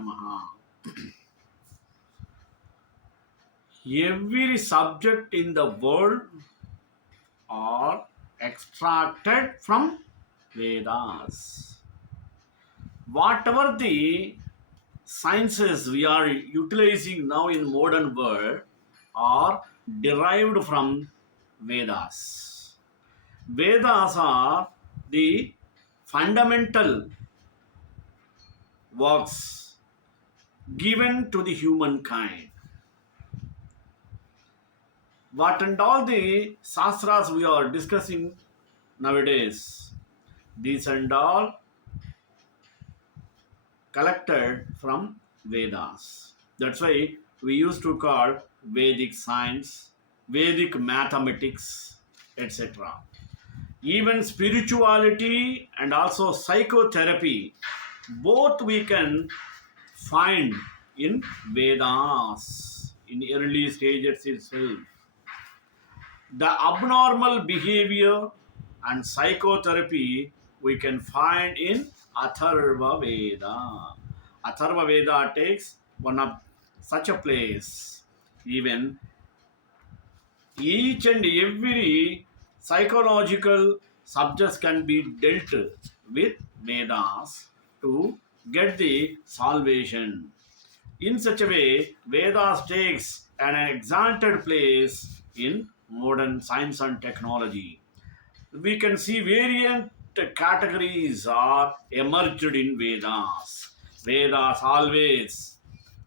Namaha. Every subject in the world are extracted from Vedas. Whatever the sciences we are utilizing now in modern world are derived from Vedas. Vedas are the fundamental works given to the humankind. What and all the sastras we are discussing nowadays, these and all collected from Vedas. That's why we used to call Vedic science, Vedic mathematics, etc. Even spirituality and also psychotherapy, both we can find in Vedas in early stages itself. The abnormal behavior and psychotherapy we can find in Atharva Veda. Atharva Veda takes one of such a place. Even each and every psychological subjects can be dealt with Vedas to get the salvation. In such a way, Vedas takes an exalted place in modern science and technology. We can see variant categories are emerged in Vedas. Vedas always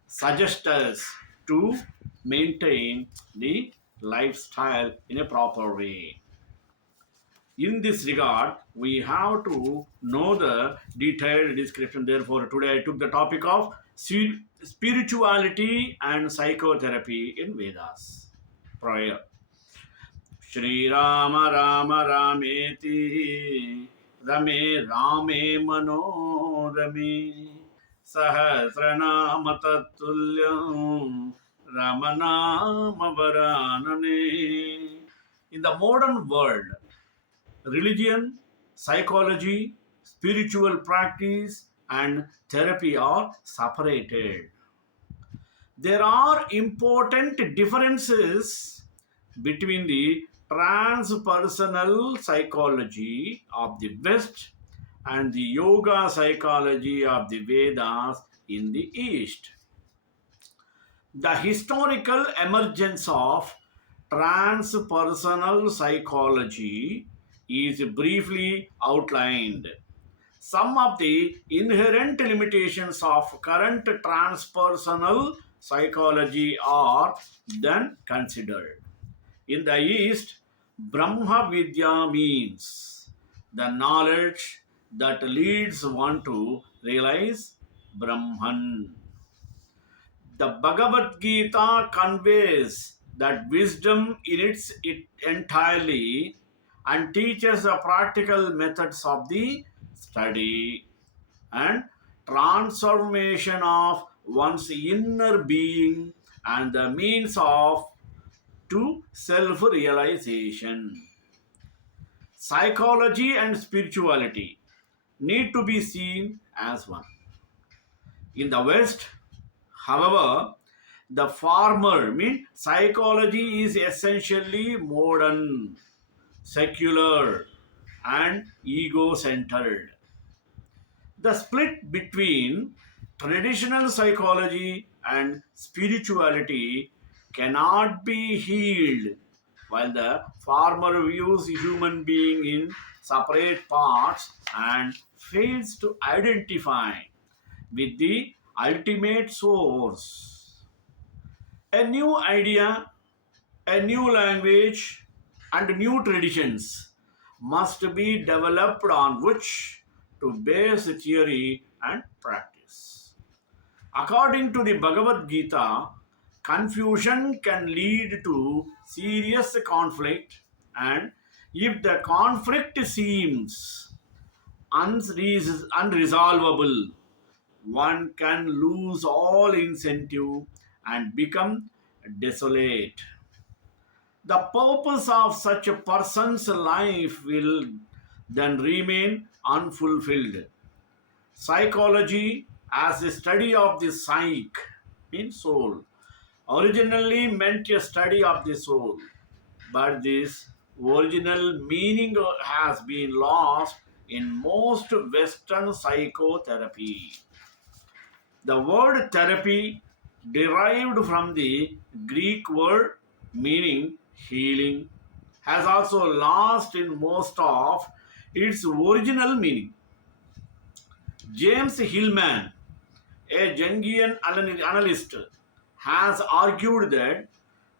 suggest us to maintain the lifestyle in a proper way. In this regard, we have to know the detailed description. Therefore, today I took the topic of spirituality and psychotherapy in Vedas. Prayer. Shri Rama Rama Rameti Rame Rame Manorame Sahasranama Tattulyam Ramanama Varanane. In the modern world, religion, psychology, spiritual practice, and therapy are separated. There are important differences between the transpersonal psychology of the West and the yoga psychology of the Vedas in the East. The historical emergence of transpersonal psychology is briefly outlined. Some of the inherent limitations of current transpersonal psychology are then considered. In the East, Brahma Vidya means the knowledge that leads one to realize Brahman. The Bhagavad Gita conveys that wisdom in it entirely and teaches the practical methods of the study and transformation of one's inner being and the means of to self-realization. Psychology and spirituality need to be seen as one. In the West, however, the former means psychology is essentially modern, secular, and ego-centered. The split between traditional psychology and spirituality cannot be healed, while the former views human being in separate parts and fails to identify with the ultimate source. A new idea, a new language, and new traditions must be developed on which to base theory and practice. According to the Bhagavad Gita, confusion can lead to serious conflict, and if the conflict seems unresolvable, one can lose all incentive and become desolate. The purpose of such a person's life will then remain unfulfilled. Psychology as a study of the psyche, means soul, originally meant a study of the soul, but this original meaning has been lost in most Western psychotherapy. The word therapy, derived from the Greek word meaning healing, has also lost in most of its original meaning. James Hillman, a Jungian analyst, has argued that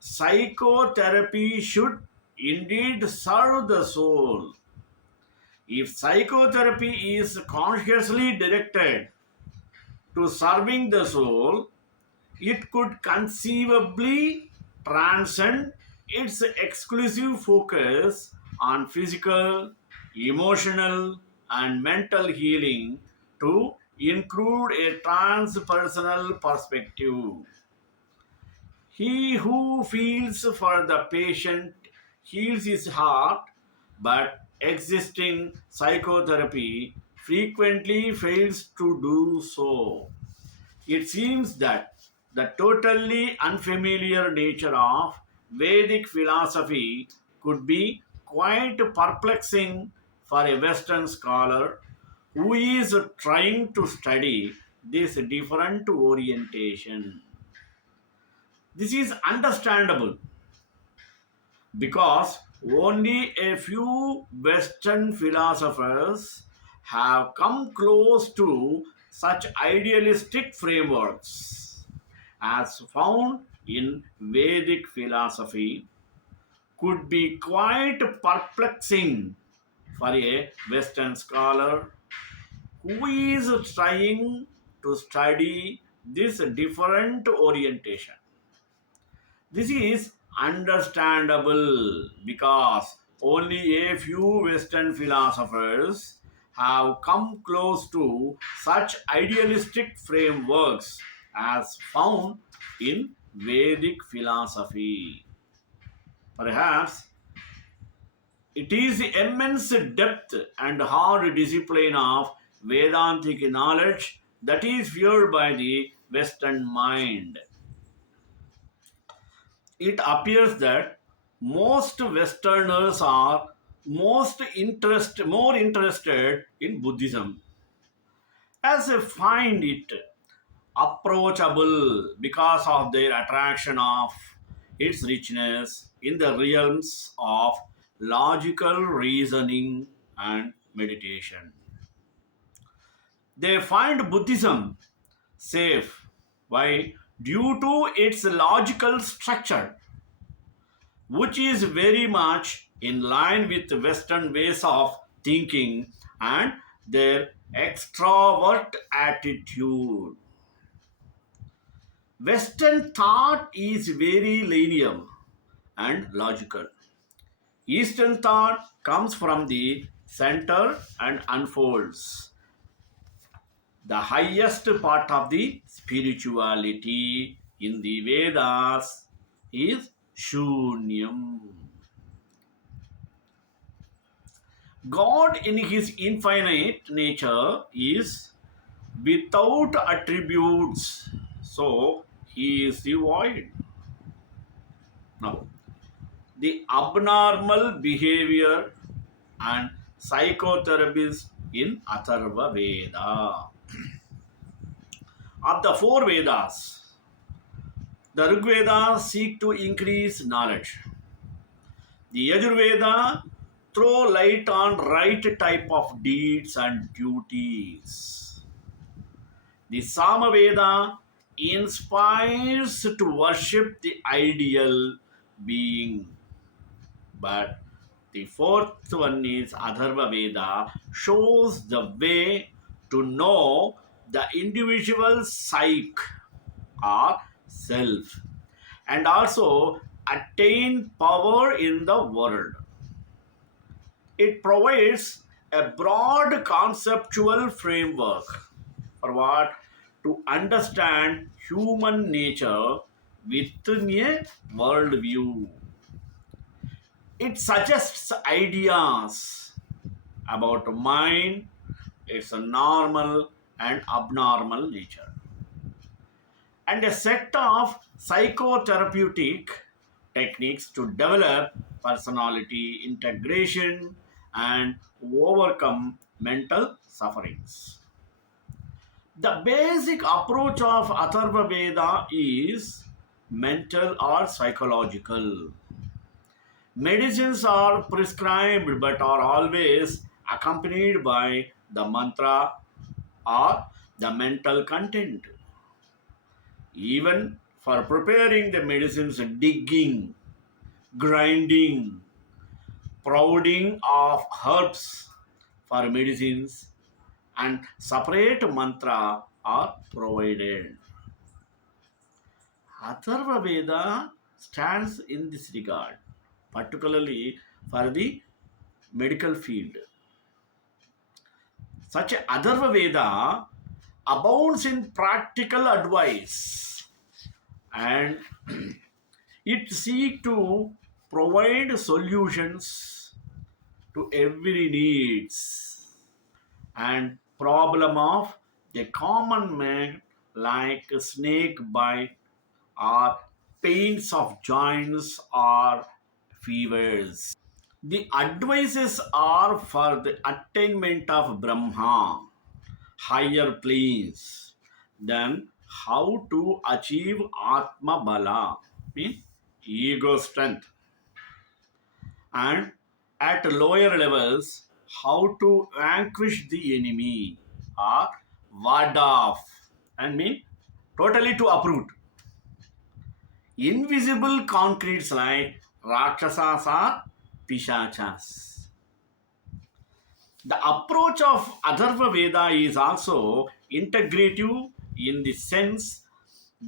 psychotherapy should indeed serve the soul. If psychotherapy is consciously directed to serving the soul, it could conceivably transcend its exclusive focus on physical, emotional, and mental healing to include a transpersonal perspective. He who feels for the patient heals his heart, but existing psychotherapy frequently fails to do so. It seems that the totally unfamiliar nature of Vedic philosophy could be quite perplexing for a Western scholar who is trying to study this different orientation. This is understandable because only a few Western philosophers have come close to such idealistic frameworks as found in Vedic philosophy could be quite perplexing for a Western scholar who is trying to study this different orientation. This is understandable because only a few Western philosophers have come close to such idealistic frameworks as found in Vedic philosophy. Perhaps it is the immense depth and hard discipline of Vedantic knowledge that is feared by the Western mind. It appears that most Westerners are more interested in Buddhism as they find it approachable because of their attraction of its richness in the realms of logical reasoning and meditation. They find Buddhism safe. Why? Due to its logical structure, which is very much in line with Western ways of thinking and their extrovert attitude. Western thought is very linear and logical. Eastern thought comes from the center and unfolds. The highest part of the spirituality in the Vedas is Shunyam. God, in his infinite nature, is without attributes, so he is the void. Now, the abnormal behavior and psychotherapies in Atharva Veda. Of the four Vedas, the Rig Veda seek to increase knowledge. The Yajur Veda throw light on right type of deeds and duties. The Sam Veda inspires to worship the ideal being. But the fourth one is Atharva Veda shows the way to know the individual psyche or self and also attain power in the world. It provides a broad conceptual framework for what? To understand human nature within a worldview. It suggests ideas about mind, its normal and abnormal nature, and a set of psychotherapeutic techniques to develop personality integration and overcome mental sufferings. The basic approach of Atharva Veda is mental or psychological. Medicines are prescribed but are always accompanied by the mantra or the mental content. Even for preparing the medicines, digging, grinding, powdering of herbs for medicines, and separate mantra are provided. Atharva Veda stands in this regard, particularly for the medical field. Such a Atharva Veda abounds in practical advice, and it seeks to provide solutions to every needs and problem of a common man, like snake bite or pains of joints or fevers. The advices are for the attainment of Brahma, higher planes, then how to achieve Atma Bala, means ego strength, and at lower levels, how to vanquish the enemy or ward off, and mean totally to uproot invisible concretes like Rakshasas or Pishachas. The approach of Atharva Veda is also integrative in the sense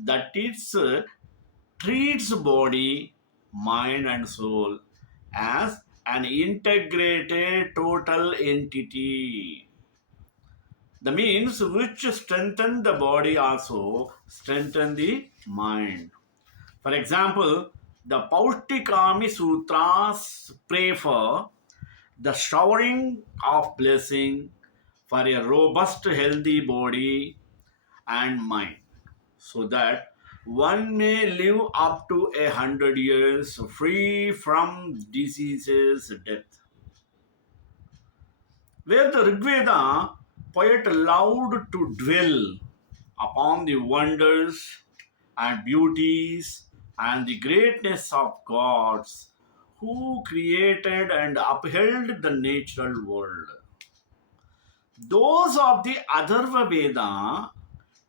that it treats body, mind, and soul as an integrated total entity. The means which strengthen the body also strengthen the mind. For example, the Paustikami Sutras pray for the showering of blessing for a robust, healthy body and mind, so that one may live up to 100 years free from diseases, death. Where the Rig Veda poet loved to dwell upon the wonders and beauties and the greatness of gods who created and upheld the natural world. Those of the Atharva Veda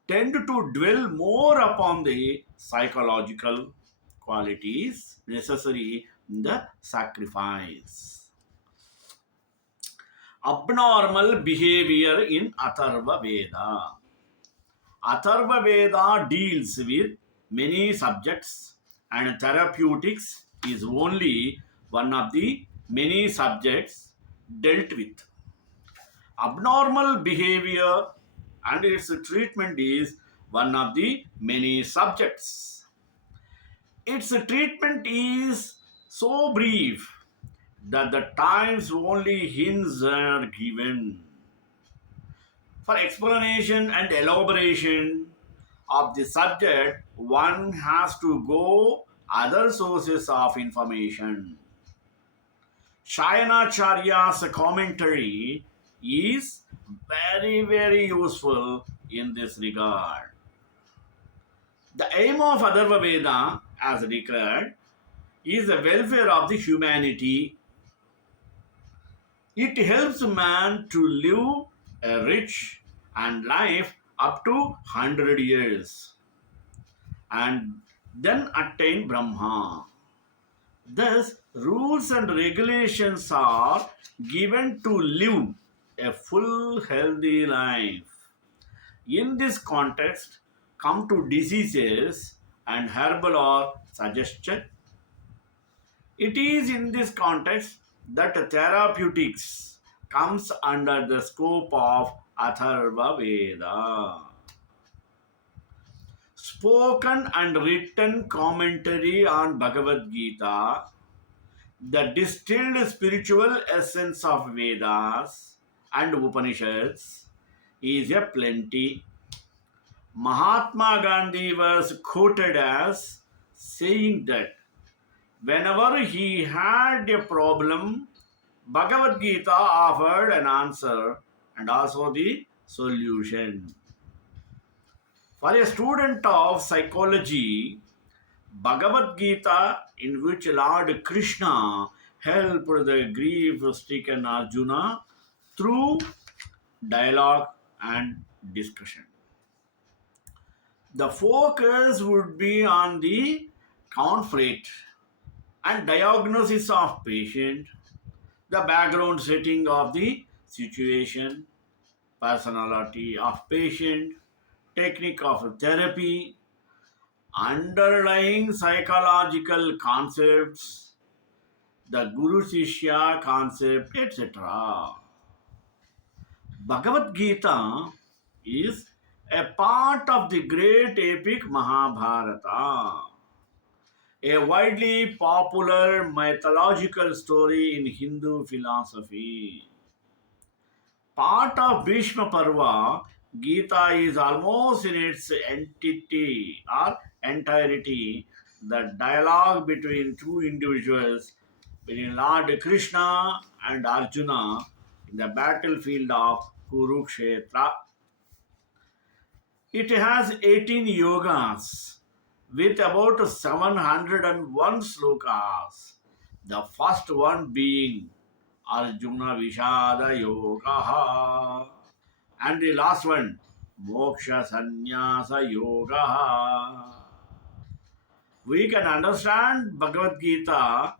tend to dwell more upon the psychological qualities necessary in the sacrifice. Abnormal behavior in Atharva Veda. Atharva Veda deals with many subjects, and therapeutics is only one of the many subjects dealt with. Abnormal behavior and its treatment is one of the many subjects. Its treatment is so brief that the times only hints are given. For explanation and elaboration of the subject, one has to go other sources of information. Shayanacharya's commentary is very useful in this regard. The aim of Atharva Veda, as declared, is the welfare of the humanity. It helps man to live a rich and life up to 100 years and then attain Brahma. Thus, rules and regulations are given to live a full, healthy life. In this context, come to diseases and herbal or suggestion. It is in this context that therapeutics comes under the scope of Atharva Veda. Spoken and written commentary on Bhagavad Gita, the distilled spiritual essence of Vedas and Upanishads, is a plenty. Mahatma Gandhi was quoted as saying that whenever he had a problem, Bhagavad Gita offered an answer and also the solution. For a student of psychology, Bhagavad Gita, in which Lord Krishna helped the grief stricken Arjuna through dialogue and discussion. The focus would be on the conflict and diagnosis of patient, the background setting of the situation, personality of patient, technique of therapy, underlying psychological concepts, the Guru Shishya concept, etc. Bhagavad Gita is a part of the great epic Mahabharata, a widely popular mythological story in Hindu philosophy. Part of Bhishma Parva, Gita is almost in its entity or entirety the dialogue between two individuals, between Lord Krishna and Arjuna in the battlefield of Kurukshetra. It has 18 yogas with about 701 slokas. The first one being Arjuna Vishada Yoga, and the last one Moksha Sannyasa Yoga. We can understand Bhagavad Gita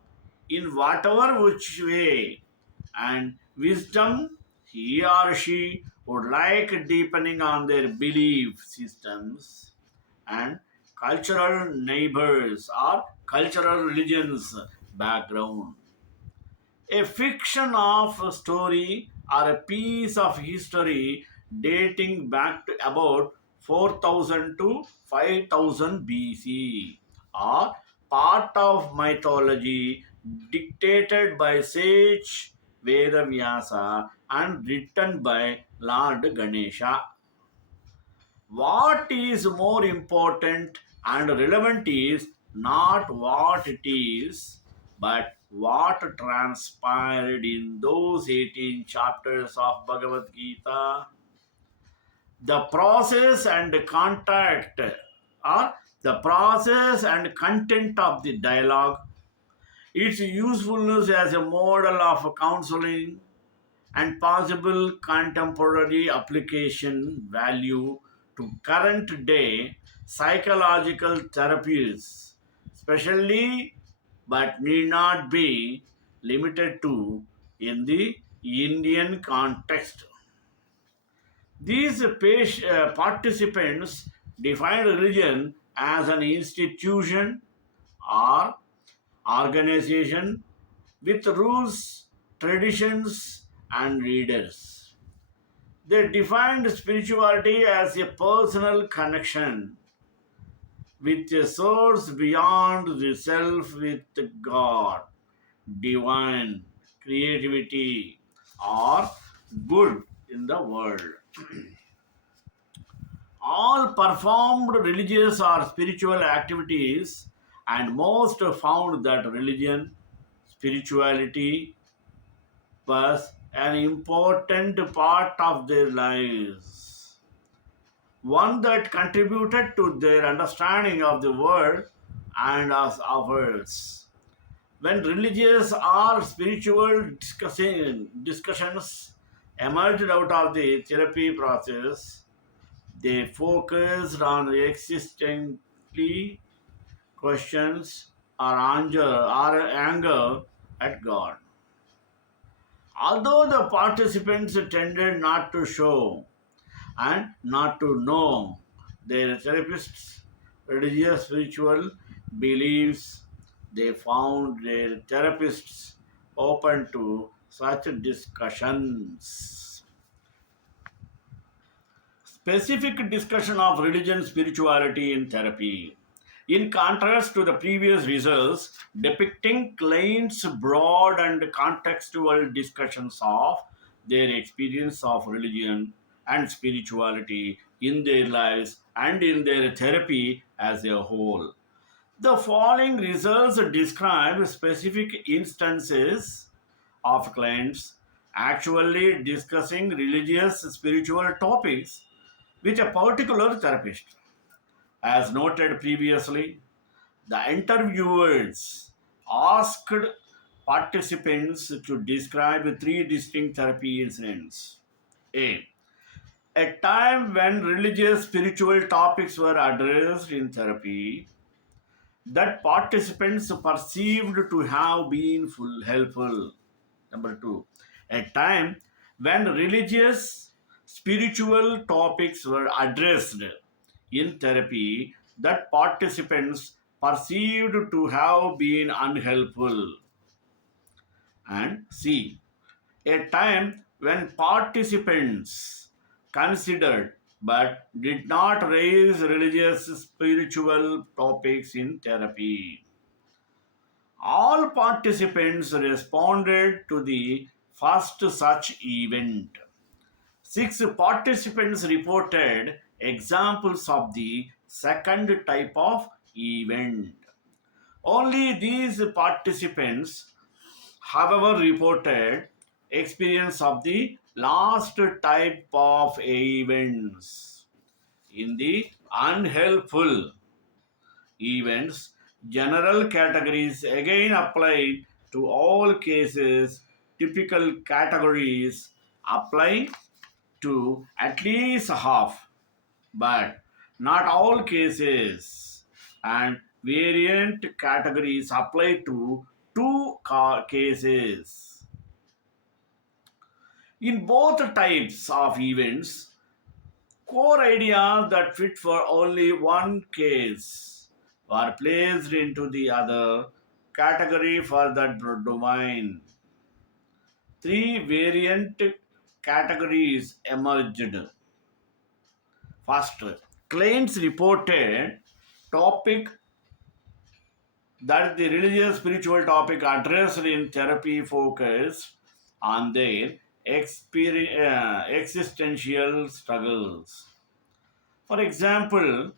in whatever which way and wisdom he or she would like, deepening on their belief systems and cultural neighbors or cultural religions background. A fiction of a story or a piece of history dating back to about 4000 to 5000 BC, or part of mythology dictated by sage Veda Vyasa and written by Lord Ganesha. What is more important and relevant is not what it is, but what transpired in those 18 chapters of Bhagavad Gita. The process and contact, or the process and content of the dialogue, its usefulness as a model of counseling, and possible contemporary application value to current day psychological therapies, especially but need not be limited to in the Indian context. These participants define religion as an institution or organization with rules, traditions, and leaders. They defined spirituality as a personal connection with a source beyond the self, with God, divine, creativity, or good in the world. All performed religious or spiritual activities, and most found that religion, spirituality was an important part of their lives, one that contributed to their understanding of the world and of others. When religious or spiritual discussions emerged out of the therapy process, they focused on existentially questions or anger at God. Although the participants tended not to show and not to know their therapists' religious spiritual beliefs, they found their therapists open to such discussions. Specific discussion of religion spirituality in therapy. In contrast to the previous results, depicting clients' broad and contextual discussions of their experience of religion and spirituality in their lives and in their therapy as a whole. The following results describe specific instances of clients actually discussing religious spiritual topics with a particular therapist. As noted previously, the interviewers asked participants to describe three distinct therapy incidents. A. A time when religious spiritual topics were addressed in therapy that participants perceived to have been helpful. Number two, a time when religious spiritual topics were addressed in therapy that participants perceived to have been unhelpful. And C, a time when participants considered but did not raise religious spiritual topics in therapy. All participants responded to the first such event. Six participants reported examples of the second type of event. Only these participants, however, reported experience of the last type of events. In the unhelpful events, general categories again applied to all cases. Typical categories apply to at least half, but not all cases. And variant categories apply to two cases. In both types of events, core ideas that fit for only one case were placed into the other category for that domain. Three variant categories emerged. First, clients reported topic that the religious spiritual topic addressed in therapy focused on their existential struggles. For example,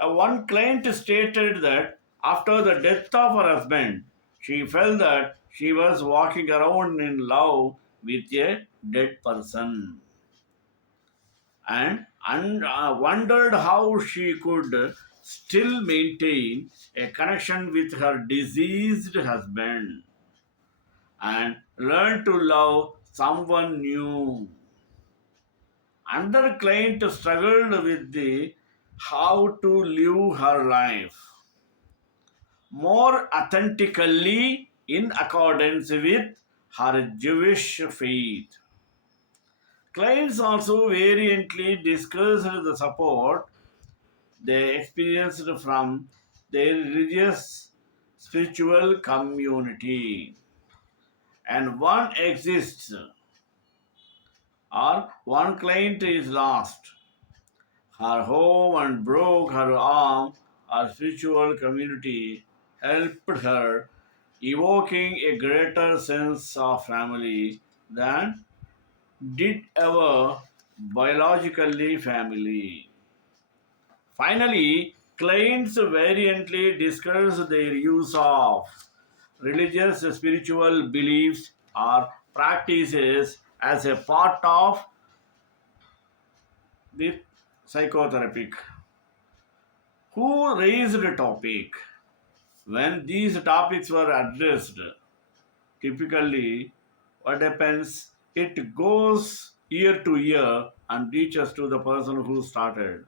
one client stated that after the death of her husband, she felt that she was walking around in love with a dead person and wondered how she could still maintain a connection with her deceased husband and learn to love someone new. Another client struggled with the how to live her life more authentically in accordance with her Jewish faith. Clients also variantly discussed the support they experienced from their religious spiritual community. And one exists, or one client is lost her home and broke her arm. Our spiritual community helped her, evoking a greater sense of family than did ever biologically family. Finally, clients variantly discuss their use of religious spiritual beliefs or practices as a part of the psychotherapeutic. Who raised the topic? When these topics were addressed, typically what happens, it goes year to year and reaches to the person who started.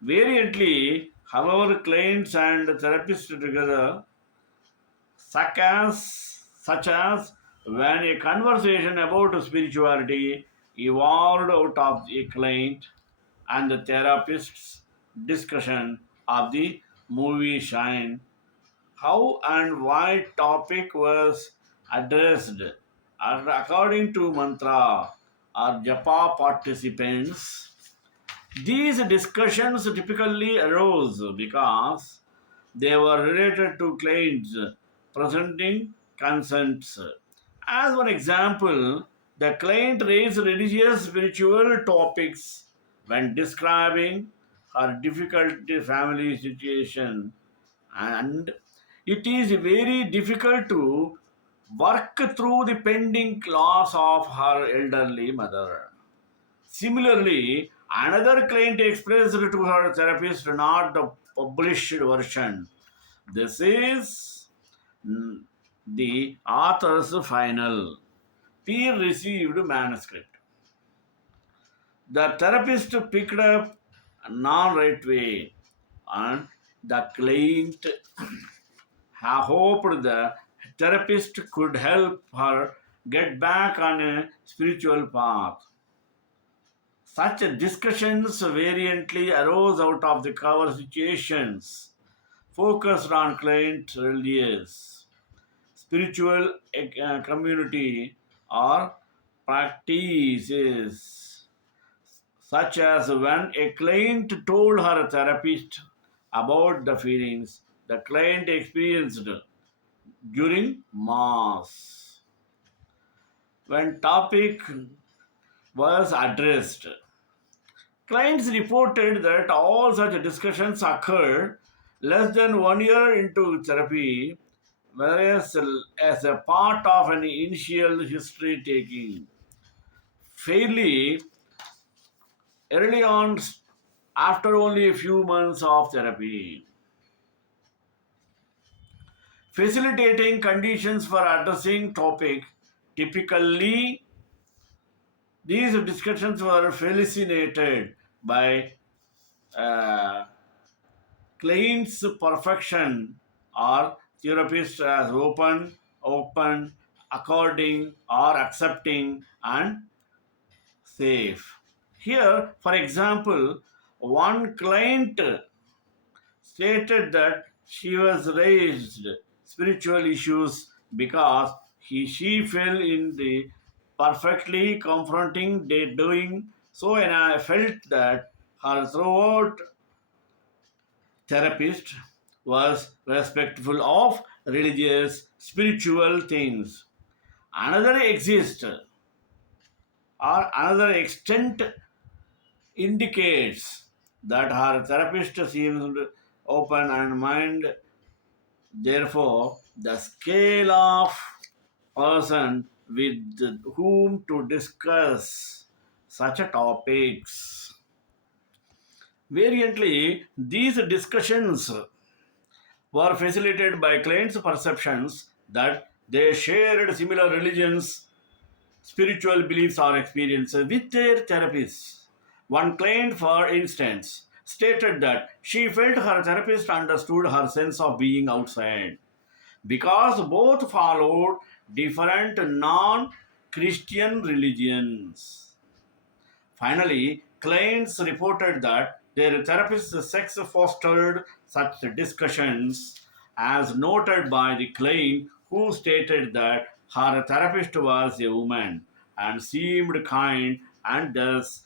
Variantly, however, clients and therapists together, such as when a conversation about spirituality evolved out of a client and the therapist's discussion of the movie Shine, how and why topic was addressed, and according to mantra or japa participants. These discussions typically arose because they were related to claims presenting consents. As one example, The client raised religious spiritual topics when describing her difficult family situation, and it is very difficult to work through the pending loss of her elderly mother. Similarly, another client expressed to her therapist not the published version. This is the author's final peer received manuscript. The therapist picked up a non right way, and the client hoped the therapist could help her get back on a spiritual path. Such discussions variantly arose out of the cover situations focused on client religious, spiritual community, or practices, such as when a client told her therapist about the feelings the client experienced during Mass. When topic was addressed, clients reported that all such discussions occurred less than 1 year into therapy, whereas as a part of an initial history taking fairly early on after only a few months of therapy. Facilitating conditions for addressing topic. Typically, these discussions were facilitated by uh, client's perfection or therapist as open, according or accepting and safe. Here, for example, one client stated that she was raised spiritual issues because she fell in the perfectly confronting doing so, and I felt that her throughout therapist was respectful of religious spiritual things. Another exist or another extent indicates that her therapist seemed open and mind. Therefore, the scale of person with whom to discuss such a topics. Variantly, these discussions were facilitated by clients' perceptions that they shared similar religions, spiritual beliefs, or experiences with their therapists. One client, for instance, stated that she felt her therapist understood her sense of being outside because both followed different non Christian religions. Finally, clients reported that their therapist's sex fostered such discussions, as noted by the client who stated that her therapist was a woman and seemed kind and thus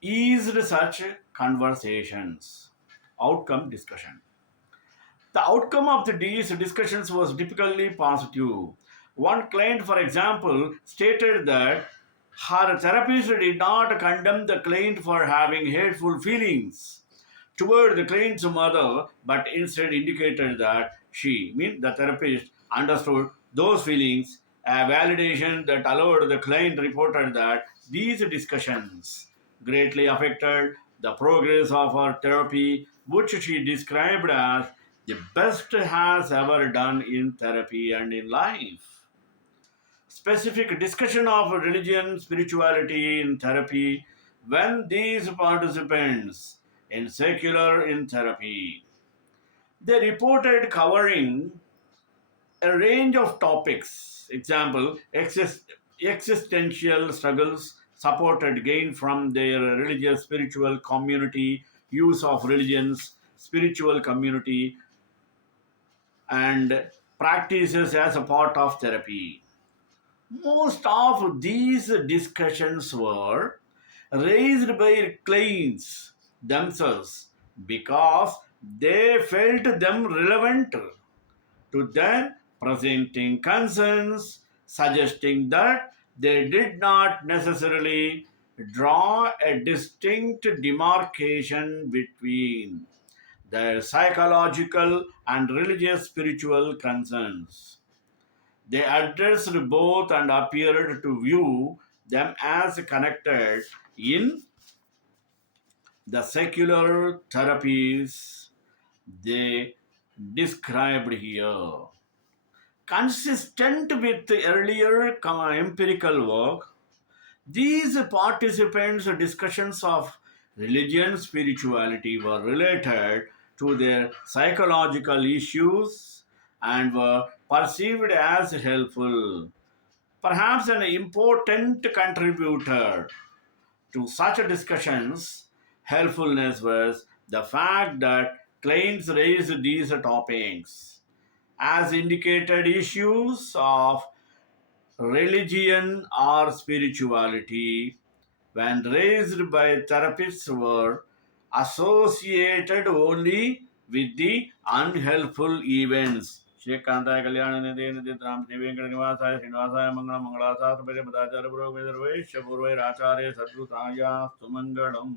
eased such conversations. Outcome discussion. The outcome of these discussions was typically positive. One client, for example, stated that her therapist did not condemn the client for having hateful feelings toward the client's mother, but instead indicated that she, mean the therapist, understood those feelings. A validation that allowed the client reported that these discussions greatly affected the progress of her therapy, which she described as the best has ever done in therapy and in life. Specific discussion of religion, spirituality in therapy when these participants in secular in therapy. They reported covering a range of topics. Example, existential struggles, supported gain from their religious spiritual community, use of religions, spiritual community, and practices as a part of therapy. Most of these discussions were raised by clients themselves because they felt them relevant to them, presenting concerns, suggesting that They did not necessarily draw a distinct demarcation between their psychological and religious spiritual concerns. They addressed both and appeared to view them as connected in the secular therapies they described here. Consistent with the earlier empirical work, these participants' discussions of religion spirituality were related to their psychological issues and were perceived as helpful. Perhaps an important contributor to such discussions' helpfulness was the fact that clients raised these topics as indicated issues of religion or spirituality when raised by therapists were associated only with the unhelpful events. Shrikanthaya Kalyana Nidhi Nidhi Ram Devi Venkata Nivasaya Srinivasaya Mangala Mangalasastra Puri Madhacharya Purva Vedharvai Shavurvai Racharya Sadhutaya Sumangalam.